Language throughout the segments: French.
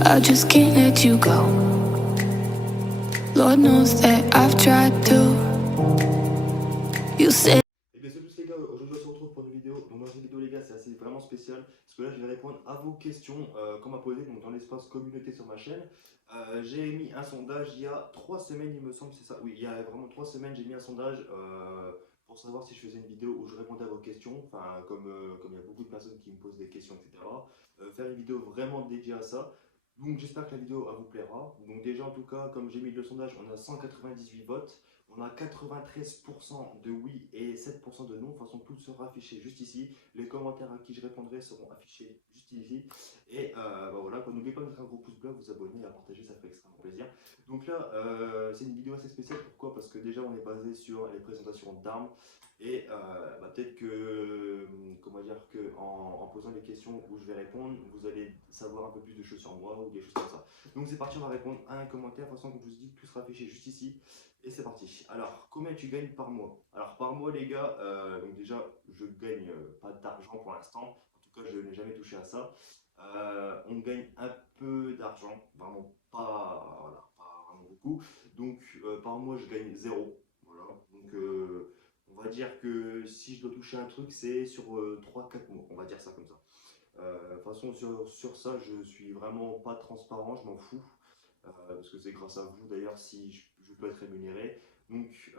I just can't let you go. Lord knows that I've tried to. You said. Et bien salut tous les gars, aujourd'hui on se retrouve pour une vidéo. Donc dans cette vidéo les gars c'est assez vraiment spécial parce que là je vais répondre à vos questions qu'on m'a posées donc dans l'espace communauté sur ma chaîne. J'ai mis un sondage il y a 3 semaines il me semble, c'est ça. Oui, il y a vraiment 3 semaines j'ai mis un sondage pour savoir si je faisais une vidéo où je répondais à vos questions. Enfin comme il y a beaucoup de personnes qui me posent des questions etc. Faire une vidéo vraiment dédiée à ça. Donc j'espère que la vidéo vous plaira. Donc déjà en tout cas comme j'ai mis le sondage on a 198 votes. On a 93% de oui et 7% de non. De toute façon, tout sera affiché juste ici. Les commentaires à qui je répondrai seront affichés juste ici. Et bah voilà, n'oubliez pas de mettre un gros pouce bleu, vous abonner et à partager, ça fait extrêmement plaisir. Donc là, c'est une vidéo assez spéciale. Pourquoi? Parce que déjà, on est basé sur les présentations d'armes. Et bah, peut-être que, comment dire, que en posant les questions où je vais répondre, vous allez savoir un peu plus de choses sur moi ou des choses comme ça. Donc c'est parti, on va répondre à un commentaire. De toute façon, comme je vous dis, tout sera affiché juste ici. Et c'est parti. Alors, combien tu gagnes par mois? Alors, par mois, les gars, donc déjà, je gagne pas d'argent pour l'instant. En tout cas, je n'ai jamais touché à ça. On gagne un peu d'argent, vraiment pas, voilà, pas vraiment beaucoup. Donc, par mois, je gagne zéro. Voilà. Donc, on va dire que si je dois toucher un truc, c'est sur 3-4 mois. On va dire ça comme ça. De toute façon, sur ça, je suis vraiment pas transparent, je m'en fous. Parce que c'est grâce à vous d'ailleurs si je peux être rémunéré. Donc,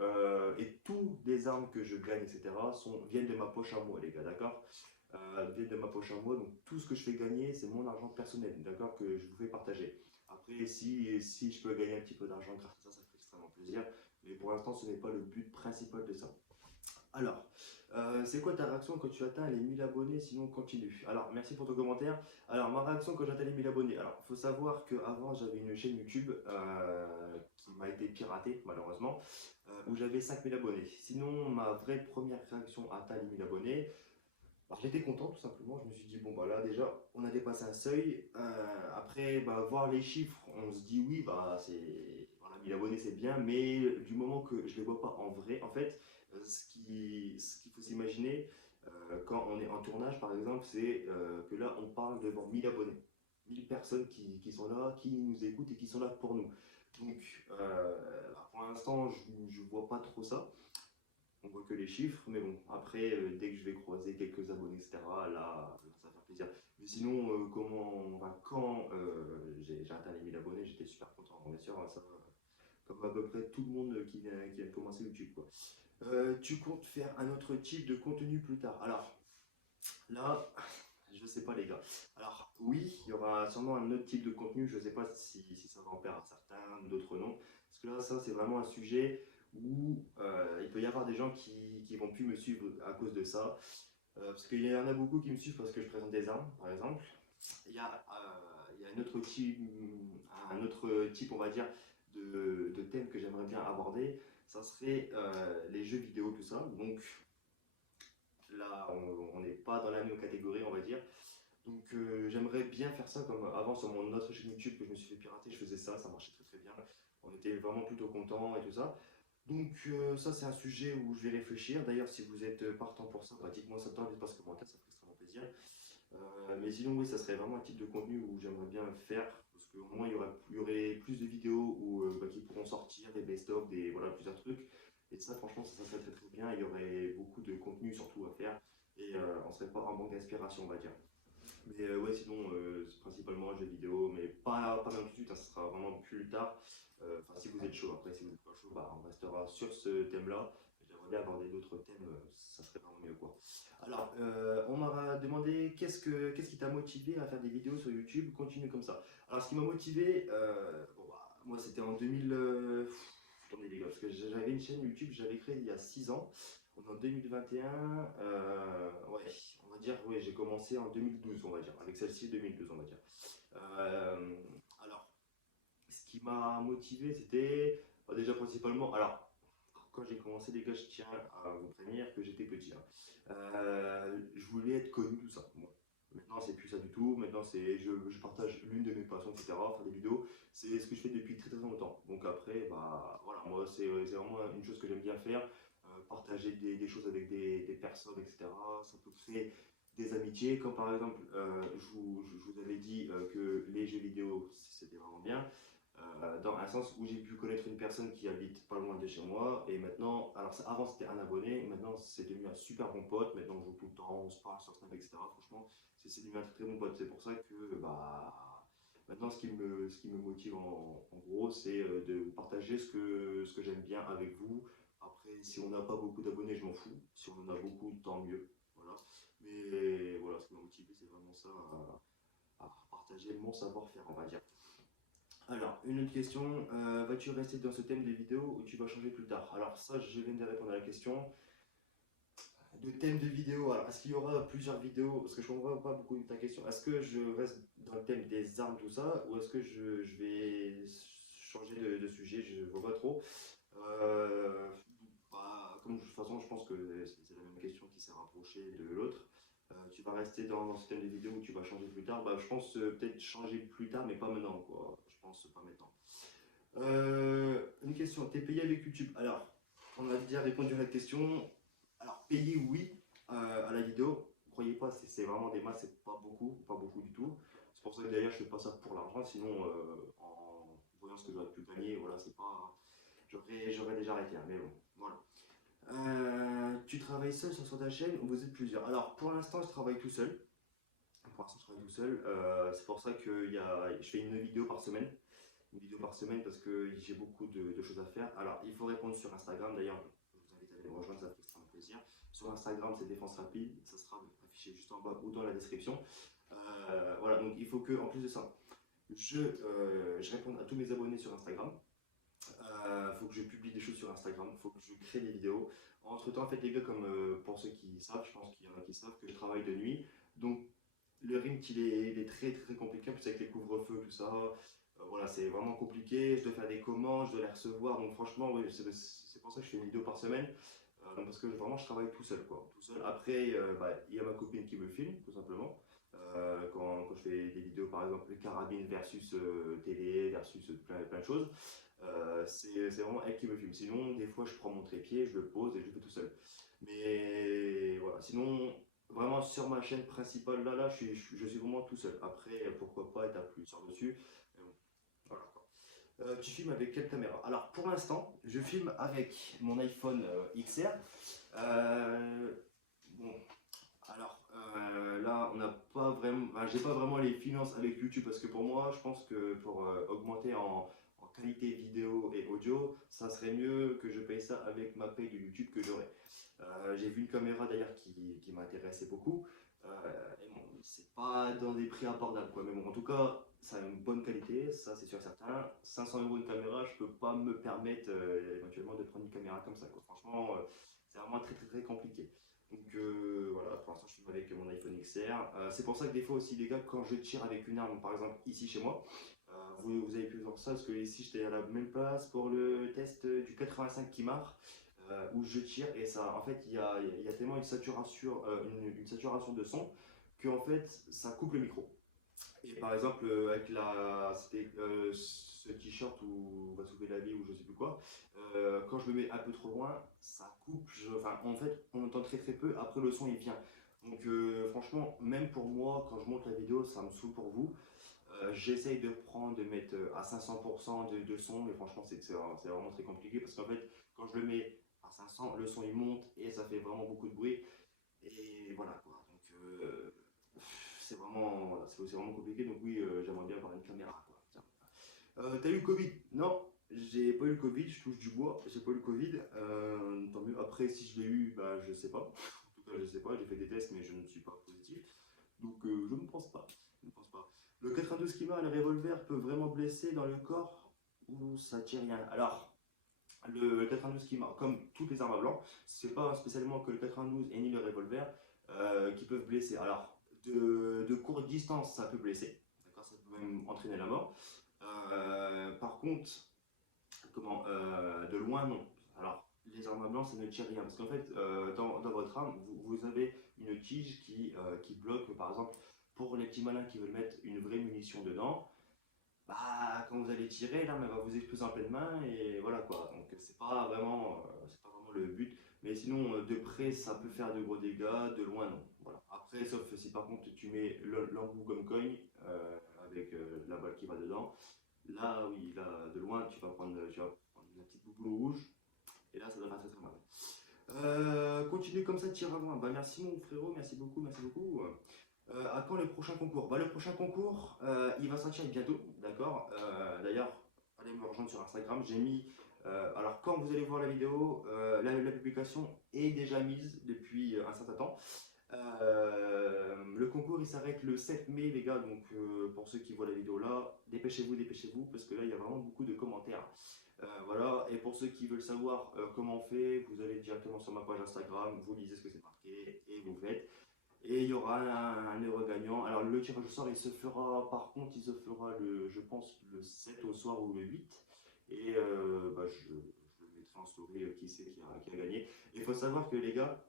et tous les armes que je gagne, etc., viennent de ma poche à moi, les gars, d'accord? Viennent de ma poche à moi, donc tout ce que je fais gagner, c'est mon argent personnel, d'accord, que je vous fais partager. Après, si je peux gagner un petit peu d'argent grâce à ça, ça fait extrêmement plaisir. Mais pour l'instant, ce n'est pas le but principal de ça. Alors, c'est quoi ta réaction quand tu atteins les 1000 abonnés? Sinon, continue. Alors, merci pour ton commentaire. Alors, ma réaction quand j'atteins les 1000 abonnés. Alors, il faut savoir qu'avant, j'avais une chaîne YouTube qui m'a été piratée, malheureusement, où j'avais 5000 abonnés. Sinon, ma vraie première réaction à atteindre les 1000 abonnés, bah, j'étais content tout simplement. Je me suis dit, bon, bah là, déjà, on a dépassé un seuil. Après, bah, voir les chiffres, on se dit, oui, bah, c'est. Voilà, 1000 abonnés, c'est bien, mais du moment que je ne les vois pas en vrai, en fait, ce qu'il faut s'imaginer quand on est en tournage, par exemple, c'est que là, on parle devant 1000 abonnés. 1000 personnes qui sont là, qui nous écoutent et qui sont là pour nous. Donc, pour l'instant, je ne vois pas trop ça. On voit que les chiffres, mais bon, après, dès que je vais croiser quelques abonnés, etc., là, ça va faire plaisir. Mais sinon, enfin, quand j'ai atteint les 1000 abonnés, j'étais super content. Bien sûr, ça, comme à peu près tout le monde qui vient de commencer YouTube, quoi. Tu comptes faire un autre type de contenu plus tard? Alors, là, je sais pas, les gars. Alors, oui, il y aura sûrement un autre type de contenu. Je sais pas si ça va en plaire à certains, d'autres non. Parce que là, ça, c'est vraiment un sujet où il peut y avoir des gens qui vont plus me suivre à cause de ça. Parce qu'il y en a beaucoup qui me suivent parce que je présente des armes, par exemple. Il y a un autre type, on va dire, de thème que j'aimerais bien aborder. Ça serait les jeux vidéo, tout ça. Donc là, on n'est pas dans la même catégorie, on va dire. Donc j'aimerais bien faire ça comme avant sur mon autre chaîne YouTube que je me suis fait pirater, je faisais ça, ça marchait très très bien. On était vraiment plutôt contents et tout ça. Donc ça c'est un sujet où je vais réfléchir. D'ailleurs si vous êtes partant pour ça, bah, dites-moi ça dans l'espace commentaire, ça ferait extrêmement plaisir. Mais sinon oui ça serait vraiment un type de contenu où j'aimerais bien faire. Parce qu'au moins il y aurait plus de vidéos où, bah, qui pourront sortir, des best-of, voilà, plusieurs trucs. Et ça franchement ça serait très très bien. Il y aurait beaucoup de contenu surtout à faire. Et on serait pas en manque d'inspiration on va dire. Mais ouais, sinon, c'est principalement jeux vidéo, mais pas même tout de suite, hein, ça sera vraiment plus tard. Enfin, si vous êtes chaud, après, si vous n'êtes pas chaud, bah, on restera sur ce thème-là. J'aimerais bien aborder d'autres thèmes, ça serait vraiment mieux, quoi. Alors, on m'a demandé qu'est-ce qui t'a motivé à faire des vidéos sur YouTube, continue comme ça. Alors, ce qui m'a motivé, bon, bah, moi, c'était en 2000. Attendez, les gars, parce que j'avais une chaîne YouTube, j'avais créée il y a 6 ans. On est en 2021, ouais, on va dire, ouais, j'ai commencé en 2012, on va dire, avec celle-ci 2012, on va dire. Euh, alors, ce qui m'a motivé, c'était bah, déjà principalement, alors, quand j'ai commencé, les gars, je tiens à vous prévenir que j'étais petit, hein. Je voulais être connu, tout ça. Bon. Maintenant, c'est plus ça du tout. Maintenant, je partage l'une de mes passions, etc. Faire des vidéos, c'est ce que je fais depuis très très longtemps. Donc après, bah voilà, moi, c'est vraiment une chose que j'aime bien faire. Partager des choses avec des personnes, etc. Ça peut créer des amitiés. Comme par exemple, je vous avais t'avais dit que les jeux vidéo c'était vraiment bien, dans un sens où j'ai pu connaître une personne qui habite pas loin de chez moi, et maintenant, alors avant c'était un abonné, maintenant c'est devenu un super bon pote, maintenant on joue tout le temps, on se parle sur Snap, etc. Franchement, c'est devenu un très, très bon pote, c'est pour ça que bah, maintenant ce qui me motive en gros, c'est de partager ce que j'aime bien avec vous. Après, si on n'a pas beaucoup d'abonnés, je m'en fous, si on en a beaucoup, tant mieux, voilà. Mais voilà, ce qui m'a motivé, c'est vraiment ça, à partager mon savoir-faire, on va dire. Alors, une autre question, vas-tu rester dans ce thème des vidéos ou tu vas changer plus tard? Alors ça, je viens de répondre à la question. De thème de vidéo, alors est-ce qu'il y aura plusieurs vidéos? Parce que je ne comprends pas beaucoup de ta question. Est-ce que je reste dans le thème des armes, tout ça, ou est-ce que je vais changer de sujet? Je ne vois pas trop. Euh, de toute façon, je pense que c'est la même question qui s'est rapprochée de l'autre. Tu vas rester dans ce thème des vidéos ou tu vas changer plus tard? Bah, je pense peut-être changer plus tard, mais pas maintenant, quoi. Je pense pas maintenant. Une question, t'es payé avec YouTube? Alors, on a déjà répondu à la question. Alors, payé, oui, à la vidéo. Croyez pas, c'est vraiment des masses, c'est pas beaucoup du tout. C'est pour ça que d'ailleurs, je fais pas ça pour l'argent, sinon, en voyant ce que j'aurais pu gagner, voilà, c'est pas. J'aurais déjà arrêté, hein, mais bon, voilà. Tu travailles seul sur ta chaîne ou vous êtes plusieurs? Alors, pour l'instant, je travaille tout seul. Pour l'instant, je travaille tout seul. C'est pour ça que je fais une vidéo par semaine. Une vidéo par semaine parce que j'ai beaucoup de choses à faire. Alors, il faut répondre sur Instagram. D'ailleurs, je vous invite à aller me rejoindre, ça fait extrêmement plaisir. Sur Instagram, c'est Défense Rapide. Ça sera affiché juste en bas ou dans la description. Voilà, donc il faut que, en plus de ça, je réponde à tous mes abonnés sur Instagram. Faut que je publie des choses sur Instagram, faut que je crée des vidéos. Entre temps, en fait, les gars, comme pour ceux qui savent, je pense qu'il y en a qui savent que je travaille de nuit. Donc, le rythme, il est très très compliqué, en plus avec les couvre-feux, tout ça. Voilà, c'est vraiment compliqué. Je dois faire des commandes, je dois les recevoir. Donc, franchement, oui, c'est pour ça que je fais une vidéo par semaine. Parce que vraiment, je travaille tout seul, quoi. Tout seul. Après, bah, il y a ma copine qui me filme, tout simplement. Quand je fais des vidéos, par exemple, carabine versus télé, versus plein de choses. C'est vraiment elle qui me filme. Sinon, des fois, je prends mon trépied, je le pose et je le fais tout seul. Mais voilà, sinon, vraiment sur ma chaîne principale, là, je suis vraiment tout seul. Après, pourquoi pas être à plusieurs dessus. Mais bon, voilà, quoi. Tu filmes avec quelle caméra? Alors, pour l'instant, je filme avec mon iPhone XR. Bon, alors là, on n'a pas vraiment, enfin, j'ai pas vraiment les finances avec YouTube parce que pour moi, je pense que pour augmenter en qualité vidéo et audio, ça serait mieux que je paye ça avec ma paye de YouTube que j'aurai. J'ai vu une caméra d'ailleurs qui m'intéressait beaucoup. Et bon, c'est pas dans des prix abordables quoi, mais bon, en tout cas, ça a une bonne qualité, ça c'est sûr certain. 500 € une caméra, je peux pas me permettre éventuellement de prendre une caméra comme ça, quoi. Franchement, c'est vraiment très très très compliqué. Donc voilà, pour l'instant je filme avec mon iPhone XR. C'est pour ça que des fois aussi les gars, quand je tire avec une arme, par exemple ici chez moi, vous avez pu voir ça, parce que ici j'étais à la même place pour le test du 85 Kimar, où je tire et ça, en fait il y a tellement une saturation de son que en fait ça coupe le micro. Et par exemple, avec c'était ce t-shirt où on va sauver la vie ou je sais plus quoi, quand je me mets un peu trop loin, ça coupe. Enfin, en fait, on entend très très peu. Après, le son il vient. Donc, franchement, même pour moi, quand je monte la vidéo, ça me saoule pour vous. J'essaye de prendre, de mettre à 500% de son, mais franchement, c'est vraiment très compliqué parce qu'en fait, quand je le mets à 500, le son il monte et ça fait vraiment beaucoup de bruit. Et voilà quoi. Donc, c'est vraiment compliqué. Donc oui, j'aimerais bien avoir une caméra quoi. Tiens. T'as eu le Covid? Non, j'ai pas eu le Covid. Je touche du bois. J'ai pas eu le Covid. Tant mieux. Après, si je l'ai eu, bah je sais pas. En tout cas, je sais pas. J'ai fait des tests, mais je ne suis pas positif. Donc je ne pense pas. Je ne pense pas. Le 92 qui m'a, le revolver peut vraiment blesser dans le corps ou ça tire rien. Alors. Le 92 qui marque, comme toutes les armes à blanc, c'est pas spécialement que le 92 et ni le revolver qui peuvent blesser. Alors, de courte distance, ça peut blesser, d'accord, ça peut même entraîner la mort. Par contre, de loin, non. Alors, les armes à blanc, ça ne tire rien, parce qu'en fait, dans votre arme, vous avez une tige qui bloque, par exemple, pour les petits malins qui veulent mettre une vraie munition dedans. Bah, quand vous allez tirer, l'arme elle va vous exploser en pleine main et voilà quoi. Donc c'est pas vraiment le but. Mais sinon, de près, ça peut faire de gros dégâts, de loin non. Voilà. Après, sauf si par contre tu mets l'embout comme cogne, Là, oui, là, de loin, tu vas prendre la petite bouboule rouge. Et là, ça doit faire très très mal. Continue comme ça, tire à loin. Bah, merci mon frérot, merci beaucoup, merci beaucoup. À quand le prochain concours? Bah, le prochain concours, il va sortir bientôt, d'accord? D'ailleurs, allez me rejoindre sur Instagram. J'ai mis. Alors, quand vous allez voir la vidéo, la publication est déjà mise depuis un certain temps. Le concours il s'arrête le 7 mai, les gars. Donc, pour ceux qui voient la vidéo là, dépêchez-vous, parce que là, il y a vraiment beaucoup de commentaires. Voilà, et pour ceux qui veulent savoir comment on fait, vous allez directement sur ma page Instagram, vous lisez ce que c'est marqué et vous faites. Et il y aura un heureux gagnant. Alors le tirage au sort, il se fera, par contre, il se fera je pense, le 7 au soir ou le 8. Et bah, je mettrai en story qui c'est qui a gagné. Il faut savoir que les gars,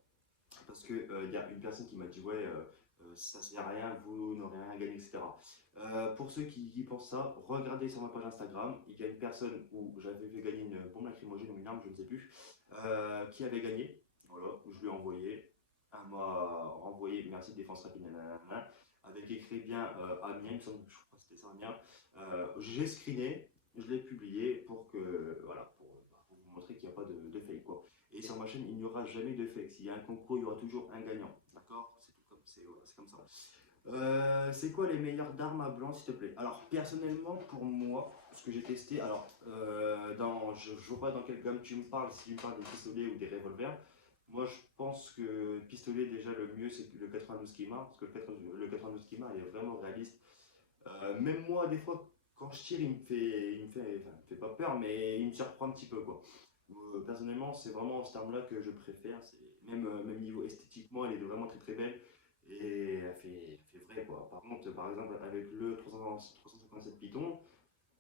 parce qu'il y a une personne qui m'a dit ouais, ça sert à rien, vous n'aurez rien gagné, etc. Pour ceux qui pensent ça, regardez sur ma page Instagram, il y a une personne où j'avais fait gagner une bombe lacrymogène ou une arme, je ne sais plus, qui avait gagné. Voilà, je lui ai envoyé. Elle m'a renvoyé merci défense rapide, nanana, avec écrit bien Amiens, il me semble, je crois que c'était ça Amiens. J'ai screené, je l'ai publié pour que voilà, pour vous montrer qu'il n'y a pas de fake quoi. Et sur ma chaîne, il n'y aura jamais de fake. S'il y a un concours, il y aura toujours un gagnant. D'accord? C'est comme ça. C'est quoi les meilleures d'armes à blanc, s'il te plaît? Alors, personnellement, pour moi, ce que j'ai testé, alors, je ne vois pas dans quelle gamme tu me parles, si tu me parles des pistolets ou des revolvers. Moi, je pense que pistolet, déjà, le mieux, c'est le 92 Kima, parce que le 92 Kima, il est vraiment réaliste. Même moi, des fois, quand je tire, enfin, il me fait pas peur, mais il me surprend un petit peu, quoi. Personnellement, c'est vraiment cette arme-là que je préfère. Même niveau esthétiquement, elle est vraiment très très belle et elle fait vrai, quoi. Par contre, par exemple, avec le 357 Python,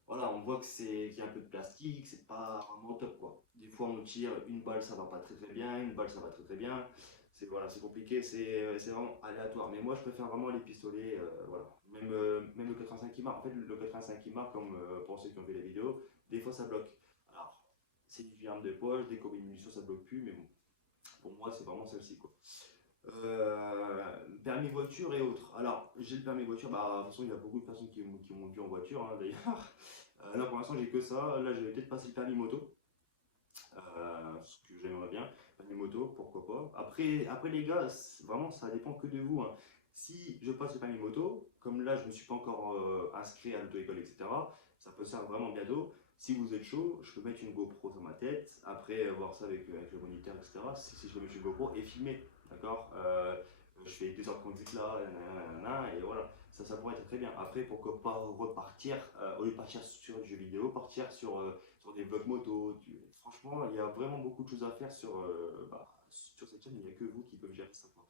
voilà, on voit qu'il y a un peu de plastique, c'est pas vraiment top, quoi. Des fois, on tire une balle, ça va pas très très bien, une balle, ça va très très bien. C'est voilà, c'est compliqué, c'est vraiment aléatoire. Mais moi, je préfère vraiment les pistolets, voilà. Même le 85 qui marque. En fait, le 85 qui marque, comme pour ceux qui ont vu la vidéo, des fois ça bloque. Alors, c'est une arme de poche, dès qu'on met une munition, ça bloque plus, mais bon, pour moi, c'est vraiment celle-ci, quoi. Permis voiture et autres. Alors, j'ai le permis voiture, bah, de toute façon, il y a beaucoup de personnes qui m'ont vu en voiture, hein, d'ailleurs. Là, pour l'instant, j'ai que ça. Là, je vais peut-être passer le permis moto, ce que j'aimerais bien. Permis moto, pourquoi pas. Après les gars, vraiment, ça dépend que de vous, hein. Si je passe le permis moto, comme là, je ne me suis pas encore inscrit à l'auto-école, etc., ça peut se faire vraiment bientôt. Si vous êtes chaud, je peux mettre une GoPro sur ma tête, après voir ça avec le moniteur, etc. Si je peux mettre une GoPro et filmer, d'accord? Je fais 2 heures de conduite là, nanana, et voilà, ça pourrait être très bien. Après, pourquoi pas repartir, au lieu de partir sur du jeu vidéo, partir sur des vlogs moto. Franchement, il y a vraiment beaucoup de choses à faire sur cette chaîne, il n'y a que vous qui pouvez gérer ça, quoi.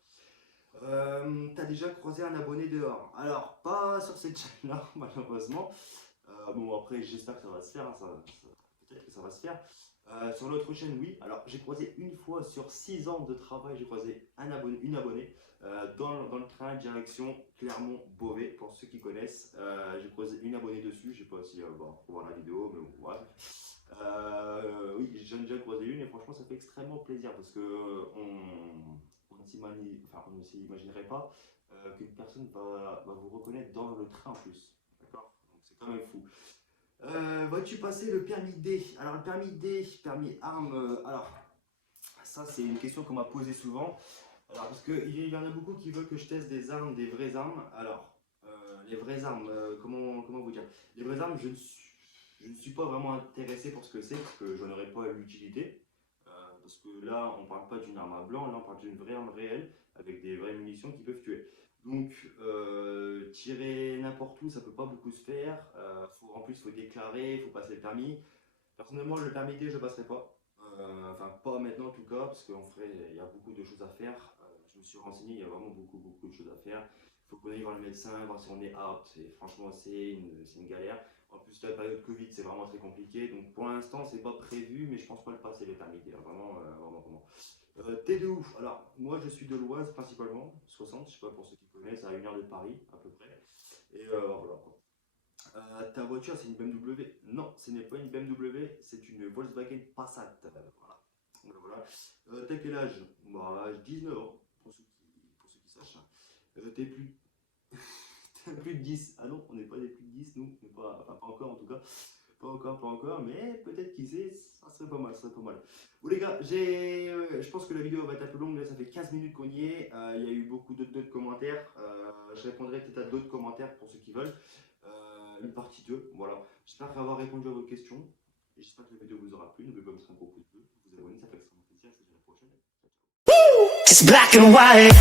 T'as déjà croisé un abonné dehors? Alors, pas sur cette chaîne-là, malheureusement. Bon, après, j'espère que ça va se faire, hein, peut-être que ça va se faire. Sur l'autre chaîne, oui. Alors, j'ai croisé une fois sur 6 ans de travail, j'ai croisé une abonnée dans le train direction Clermont-Beauvais, pour ceux qui connaissent. J'ai croisé une abonnée dessus, je sais pas si bon, faut voir la vidéo, mais bon, ouais. Oui, j'en ai déjà croisé une et franchement, ça fait extrêmement plaisir parce que on ne s'imaginerait pas qu'une personne va vous reconnaître dans le train en plus. D'accord? Donc c'est quand même fou. Vas-tu passer le permis D? Alors le permis D, permis arme, alors ça c'est une question qu'on m'a posée souvent. Alors parce qu'il y en a beaucoup qui veulent que je teste des armes, des vraies armes. Alors les vraies armes, comment vous dire? Les vraies armes, je ne suis pas vraiment intéressé pour ce que c'est, parce que j'en aurais pas l'utilité. Parce que là, on parle pas d'une arme à blanc, là on parle d'une vraie arme réelle, avec des vraies munitions qui peuvent tuer. Donc, tirer n'importe où, ça peut pas beaucoup se faire. En plus, il faut déclarer, il faut passer le permis. Personnellement, le permis D, je ne passerai pas. Enfin, pas maintenant en tout cas, parce il y a beaucoup de choses à faire. Je me suis renseigné, il y a vraiment beaucoup de choses à faire. Il faut qu'on aille voir le médecin, voir si on est apte. Franchement, c'est une galère. En plus, la période Covid, c'est vraiment très compliqué. Donc, pour l'instant, c'est pas prévu, mais je pense pas le passer le permis D, hein. Vraiment. T'es de ouf. Alors, moi, je suis de l'Oise principalement, 60, je sais pas pour ceux qui connaissent, à 1 heure de Paris à peu près. Et voilà quoi. Ta voiture, c'est une BMW? Non, ce n'est pas une BMW, c'est une Volkswagen Passat. Voilà. T'as quel âge? Bah, 19 ans, pour ceux qui sachent. T'es plus... plus de 10. Ah non, on n'est pas des plus de 10, nous. On n'est pas, enfin, pas encore en tout cas. Pas encore, mais peut-être qui sait, ça serait pas mal, ça serait pas mal. Bon les gars, je pense que la vidéo va être un peu longue, là ça fait 15 minutes qu'on y est, il y a eu beaucoup d'autres commentaires, je répondrai peut-être à d'autres commentaires pour ceux qui veulent. Une partie 2, voilà. J'espère avoir répondu à vos questions, j'espère que la vidéo vous aura plu, n'oubliez pas de mettre un gros pouce bleu, vous abonner, ça fait extrêmement plaisir, je vous dis à la prochaine. Ciao, ciao. It's black and white.